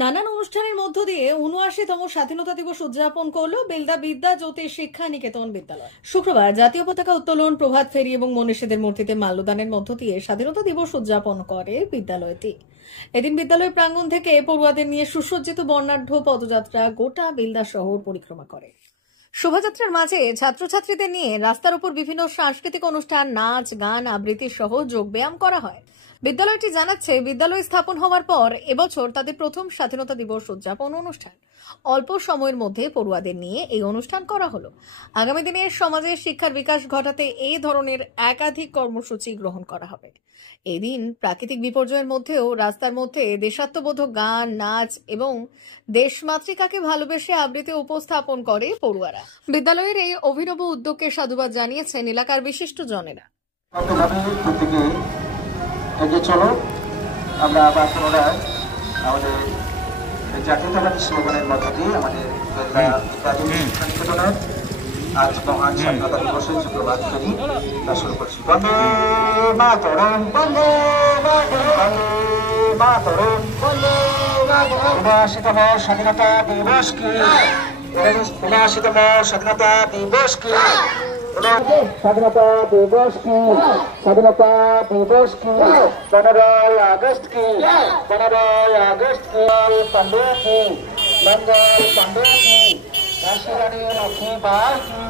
নানান অনুষ্ঠানের মধ্য দিয়ে ৭৯তম স্বাধীনতা দিবস উদযাপন করলো বেলদা বিদ্যা জ্যোতি শিক্ষা নিকেতন বিদ্যালয়। শুক্রবার জাতীয় পতাকা উত্তোলন, প্রভাত ফেরি এবং মনীষীদের মূর্তিতে মাল্যদানের মধ্য দিয়ে স্বাধীনতা দিবস উদযাপন করে বিদ্যালয়টি। এদিন বিদ্যালয় প্রাঙ্গণ থেকে পড়ুয়াদের নিয়ে সুসজ্জিত বর্ণাঢ্য পদযাত্রা গোটা বেলদা শহর পরিক্রমা করে। শোভাযাত্রার মাঝে ছাত্রছাত্রীদের নিয়ে রাস্তার উপর বিভিন্ন সাংস্কৃতিক অনুষ্ঠান, নাচ, গান, আবৃত্তি সহ যোগব্যায়াম করা হয়। বিদ্যালয়টি জানাচ্ছে, বিদ্যালয় স্থাপন হওয়ার পর এবছর তাদের প্রথম স্বাধীনতা দিবস উদযাপন অনুষ্ঠান। অল্প সময়ের মধ্যে পড়ুয়াদের নিয়ে এই অনুষ্ঠান করা হলো। আগামী দিনে সমাজে শিক্ষার বিকাশ ঘটাতে এই ধরনের একাধিক কর্মসূচি গ্রহণ করা হবে। এদিন প্রাকৃতিক বিপর্যয়ের মধ্যেও রাস্তার মধ্যে দেশাত্মবোধক গান, নাচ এবং দেশমাতৃকাকে ভালোবেসে আবৃত্তি উপস্থাপন করে পড়ুয়ারা। বিদ্যালয়ের এই অভিনব উদ্যোগকে সাধুবাদ জানিয়েছেন এলাকার বিশিষ্ট জনেরা। চলো আমরা আবার পুনরায় আমাদের জাতীয়তাবাদী স্লোগানের মধ্য দিয়ে আমাদের আজ মহান স্বাধীনতা দিবসের যে প্রভাত ফেরি তা শুরু করছি। বন্দে মাতরম, বন্দে মাতরম, বন্দে মাতরম। ৭৯তম স্বাধীনতা দিবস কি, ৭৯তম স্বাধীনতা দিবস কি, স্বাধীনতা দিবস কি, স্বাধীনতা দিবস কি, 15 আগস্ট কি, 15 আগস্ট কি, পান্ডে কি, মঙ্গল পান্ডে কি, ঝাঁসিরানী লক্ষ্মীবাই কি,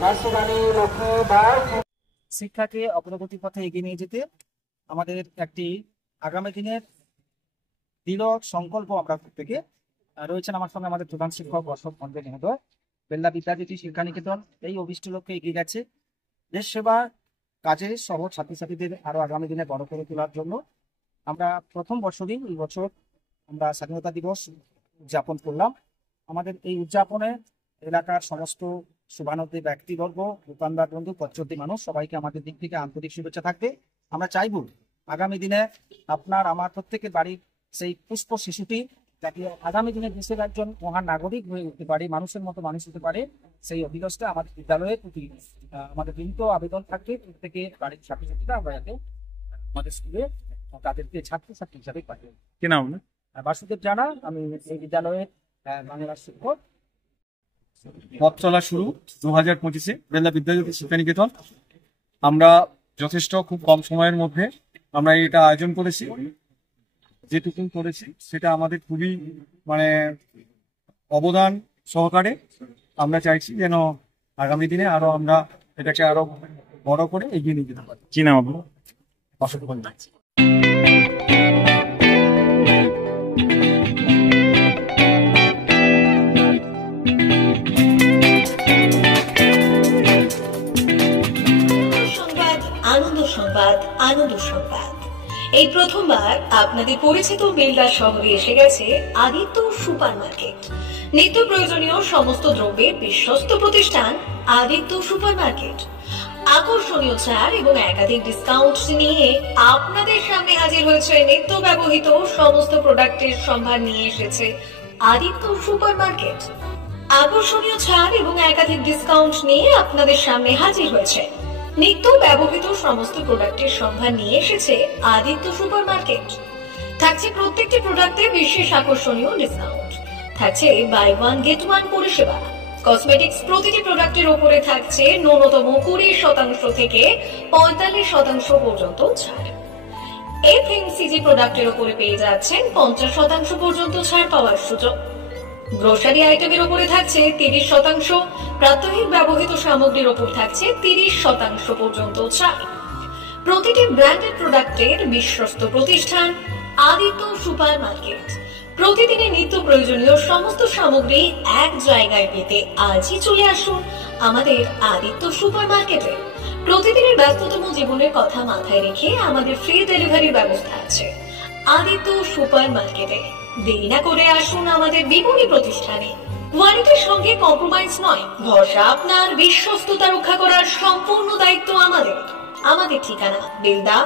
ঝাঁসিরানী লক্ষ্মীবাই কি। শিক্ষাকে অগ্রগতি পথে এগিয়ে নিয়ে যেতে আমাদের একটি আগামী দিনের দৃঢ় সংকল্প আমরা প্রত্যেকে রয়েছেন। আমার সঙ্গে আমাদের প্রধান শিক্ষক অশোক মন্ডল মহোদয়। বেলদা বিদ্যা জ্যোতি শিক্ষা নিকেতন এই অভিষ্ট লক্ষ্যে এগিয়ে গেছে। দেশ সেবা কাজে সহ ছাত্রছাত্রীদের আরো আগামী দিনে বড় করে তোলার জন্য আমরা প্রথম বর্ষদিন এই বছর আমরা স্বাধীনতা দিবস উদযাপন করলাম। আমাদের এই উদযাপনে এলাকার সমস্ত শুভানুদ্দী ব্যক্তিবর্গ, দোকানদার বন্ধু, পথচলতি মানুষ সবাইকে আমাদের দিক থেকে আন্তরিক শুভেচ্ছা থাকবে। আমরা চাইব আগামী দিনে আপনার আমার প্রত্যেকের বাড়ির সেই পুষ্প শিশুটি যাতে আগামী দিনে দেশের একজন মহান নাগরিক হয়ে উঠতে পারে, মানুষের মতো মানুষ হতে পারে, সেই অভিলাষটা আমাদের বিদ্যালয়ের প্রতি আমাদের বিনীত আবেদন থাকবে। প্রত্যেকে বাড়ির ছাত্রছাত্রীরা আমরা যাতে আমাদের স্কুলে তাদেরকে ছাত্রছাত্রী হিসাবে পাই। কি নাম? বাসুদেব জানা, আমি এই বিদ্যালয়ের বাংলার শিক্ষক। পথ চলা শুরু 2025-এ বেলদা বিদ্যা জ্যোতি শিক্ষা নিকেতন। আমরা যথেষ্ট খুব কম সময়ের মধ্যে আমরা এটা আয়োজন করেছি। যেটুকু করেছি সেটা আমাদের খুবই অবদান সহকারে আমরা চাইছি যেন আগামী দিনে আরো আমরা এটাকে আরো বড় করে এগিয়ে নিয়ে যেতে পারি। কি নাম আপনার? অশোক মন্ডল। আনন্দ সংবাদ, আনন্দ সংবাদ। এই প্রথমবার আপনাদের পরিচিত বেলদা শহরে এসে গেছে আদিত্য সুপার মার্কেট। নিত্য প্রয়োজনীয় সমস্ত দ্রব্যের বিশ্বস্ত প্রতিষ্ঠান আদিত্য সুপার মার্কেট। আকর্ষণীয় ছাড় এবং একাধিক ডিসকাউন্ট নিয়ে আপনাদের সামনে হাজির হয়েছে। নিত্য ব্যবহৃত সমস্ত প্রোডাক্টের সম্ভার নিয়ে এসেছে আদিত্য সুপার মার্কেট। আকর্ষণীয় ছাড় এবং একাধিক ডিসকাউন্ট নিয়ে আপনাদের সামনে হাজির হয়েছে। নিত্য ব্যবহৃত সমস্ত প্রোডাক্টের সম্ভার নিয়ে এসেছে আদিত্য সুপার মার্কেট। থাকছে প্রত্যেকটি প্রোডাক্টে বিশেষ আকর্ষণীয় ডিসকাউন্ট, থাকছে বাই ওয়ান গেট ওয়ান পরিষেবা। কসমেটিক্স প্রতিটি প্রোডাক্টের উপরে থাকছে ন্যূনতম 20% থেকে 45% পর্যন্ত ছাড়। এফএমসিজি প্রোডাক্টের উপরে পেয়ে যাচ্ছেন 50% পর্যন্ত ছাড় পাওয়ার সুযোগ। গ্রোসারি আইটেমের উপরে থাকছে 30%, প্রাত্যহিক ব্যবহৃত সামগ্রীর উপর থাকছে 30% পর্যন্ত ছাড়। প্রতিটি ব্র্যান্ডেড প্রোডাক্টের বিশ্বস্ত প্রতিষ্ঠান আদিত্য সুপার মার্কেট। প্রতিদিনের নিত্য প্রয়োজনীয় সমস্ত সামগ্রী এক জায়গায় পেতে আজই চলে আসুন আমাদের আদিত্য সুপার মার্কেটে। প্রতিদিনের ব্যস্ততম জীবনের কথা মাথায় রেখে আমাদের ফ্রি ডেলিভারির ব্যবস্থা আছে আদিত্য সুপার মার্কেটে। দেরি না করে আসুন আমাদের বিপণী প্রতিষ্ঠানে। কোয়ালিটির সঙ্গে কম্প্রোমাইজ নয়, ভরসা আপনার, বিশ্বস্ততা রক্ষা করার সম্পূর্ণ দায়িত্ব আমাদের। আমাদের ঠিকানা বেলদা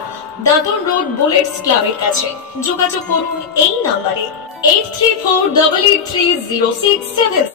দাদন রোড, বুলেটস ক্লাবের কাছে। যোগাযোগ করুন এই নাম্বারে 8348830677।